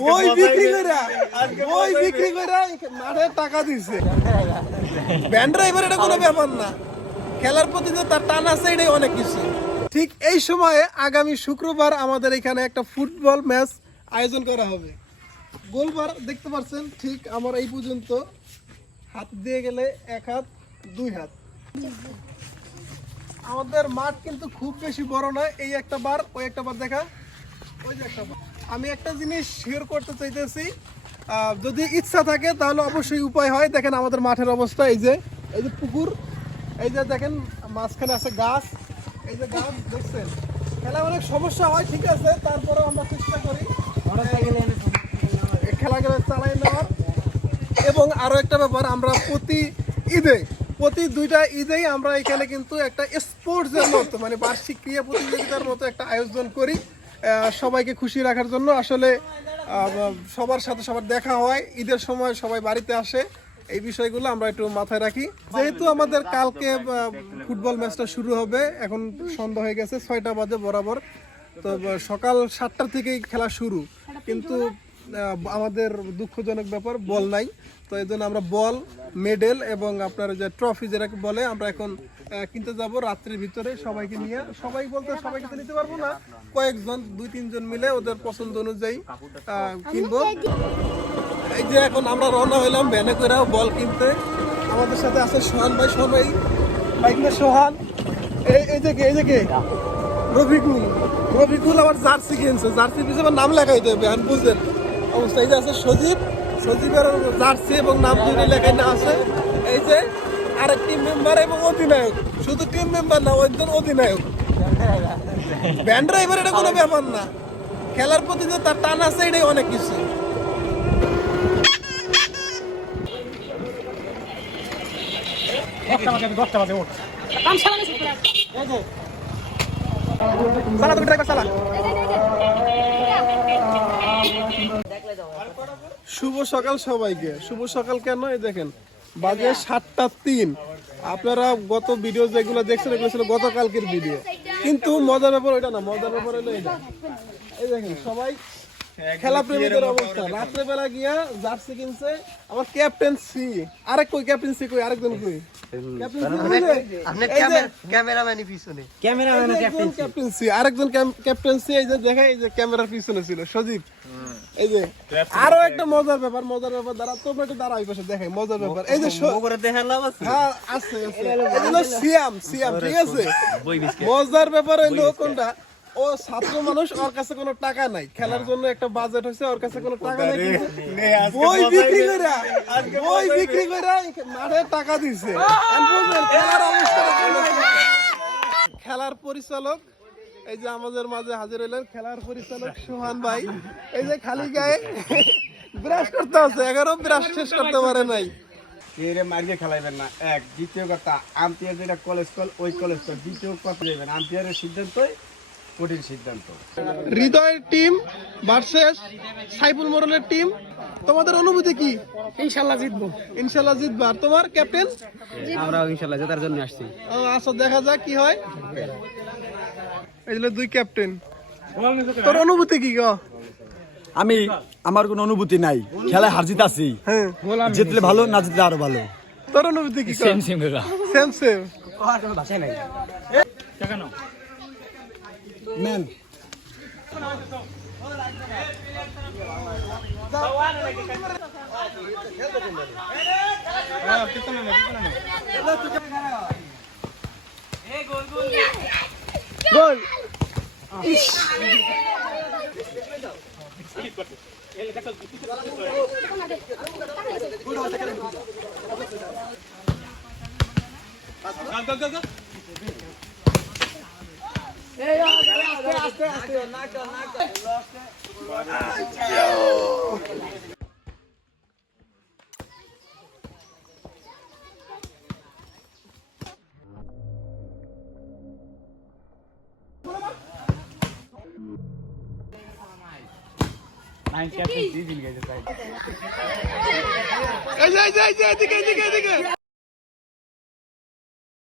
বই বিক্রি করে মাঠে টাকা দিচ্ছে। ভ্যান ড্রাইভার এটা কোনো ব্যাপার না, খেলার প্রতি যে তার টান আছে এটাই অনেক কিছু। ঠিক এই সময়ে আগামী শুক্রবার আমাদের এখানে একটা ফুটবল ম্যাচ আয়োজন করা হবে। গোলবার দেখতে পাচ্ছেন ঠিক আমার এই পর্যন্ত, হাত দিয়ে গেলে 1 হাত 2 হাত। আমাদের মাঠ কিন্তু খুব বেশি বড় নয়, এই একটা বার ওই একটা বার দেখা, ওই যে একটা বার। আমি একটা জিনিস শেয়ার করতে চাইতেছি, যদি ইচ্ছা থাকে তাহলে অবশ্যই উপায় হয়। দেখেন আমাদের মাঠের অবস্থা, এই যে পুকুর, এই যে দেখেন মাঝখানে আছে গাছ, এই যে গাছ দেখছেন। খেলা অনেক সমস্যা হয়, ঠিক আছে, তারপরেও আমরা চেষ্টা করি খেলাগুলো চালাই নেওয়ার। এবং আরো একটা ব্যাপার, আমরা প্রতি 2টা ঈদেই আমরা এখানে কিন্তু একটা স্পোর্টসের মতো মানে বার্ষিক ক্রীড়া প্রতিযোগিতার মতো একটা আয়োজন করি, সবাইকে খুশি রাখার জন্য। আসলে সবার সাথে সবার দেখা হয়, ঈদের সময় সবাই বাড়িতে আসে, এই বিষয়গুলো আমরা একটু মাথায় রাখি। যেহেতু আমাদের কালকে ফুটবল ম্যাচটা শুরু হবে, এখন সন্ধ্যা হয়ে গেছে, 6টা বাজে বরাবর, তো সকাল 7টা থেকেই খেলা শুরু, কিন্তু আমাদের দুঃখজনক ব্যাপার বল নাই। তো এই জন্য আমরা বল, মেডেল এবং আপনার যে ট্রফি যেটাকে বলে, আমরা এখন কিনতে যাব রাত্রির ভিতরে সবাইকে নিয়ে। সবাই বলতে সবাইকে তো নিতে পারবো না, কয়েকজন 2-3 জন মিলে ওদের পছন্দ অনুযায়ী কিনবো। এই যে এখন আমরা রওনা হইলাম ভ্যানে করে বল কিনতে। আমাদের সাথে আছে সোহান ভাই, সবাই বাইক না সোহান, এই যে কে রফিকুল আবার জার্সি কিনছে, জার্সি পিছনে নাম লেখাই দেবে, আমি বুঝলেন অবস্থা। এই যে আছে সজীবের জার্সি এবং নাম 2টা লেখাই না আছে। এই যে আরেক টিম মেম্বার এবং অধিনায়ক, শুধু টিম মেম্বার না, একজন অধিনায়ক। ভ্যান ড্রাইভার এটা কোনো ব্যাপার না, খেলার প্রতি যে তার টান আছে এটাই অনেক কিছু। শুভ সকাল সবাইকে, শুভ সকাল। কেন এই দেখেন বাজে 7টা 3। আপনারা গত ভিডিও যেগুলো দেখছেন এগুলো ছিল গতকালকের ভিডিও, কিন্তু মজার ব্যাপার ওইটা না, মজার ব্যাপার হলো এটা। এই দেখেন সবাই খেলা প্রেমীদের অবস্থা, রাত্রেবেলা গিয়া জার্সি কিনছে। আমার ক্যাপ্টেন্সি আরেক কই, ক্যাপ্টেন্সি কই, আরেকজন কই, ক্যাপ্টেন্সি আরেকজন ক্যাপ্টেন্সি, এই যে দেখে, এই যে ক্যামেরার পিছনে ছিল সজীব। এই যে আরো একটা মজার ব্যাপার দাঁড়া, তোমরা একটু দাঁড়াও, এই পাশে দেখাই মজার ব্যাপার। এই যে হ্যাঁ আছে, এগুলো সিয়াম, ঠিক আছে। মজার ব্যাপার হইলো কোনটা, ও ছাত্র মানুষ, ওর কাছে কোনো টাকা নাই, খেলার জন্য একটা বাজেট হয়েছে, ওর কাছে কোনো টাকা নাই, বই বিক্রি করে মাঠে টাকা দিছে। খেলার পরিচালক এই যে আমাদের মাঝে হাজির হইলেন, খেলার পরিচালক সোহান ভাই। এই যে খালি গায়ে ব্রাশ করতে আছে, এগারো ব্রাশ শেষ করতে পারে নাই। মার্গে খেলাইবেন না, এক। দ্বিতীয় কথা, আম্পায়ার যেটা কলেজ ওই কলেজ, দ্বিতীয় কথা যাবেন আম্পায়ারের সিদ্ধান্তই কঠিন সিদ্ধান্ত। হৃদয়ের টিম ভার্সেস সাইফুল মোড়লের টিম, তোমাদের অনুভূতি কি? ইনশাআল্লাহ জিতবো। ইনশাআল্লাহ জিতবা। আর তোমার ক্যাপ্টেন? আমরাও ইনশাআল্লাহ জেতার জন্য আসছি। আচ্ছা দেখা যাক কি হয়। এই যে 2 ক্যাপ্টেন, তোর অনুভূতি কি গো? আমার কোনো অনুভূতি নাই, খেলায় হার জিত আছি, জিতলে ভালো, না জিতলে আরো ভালো। তোর অনুভূতি কি? সেম ভাষা নাই কেন ম্যান গোল। এই যে এদিকে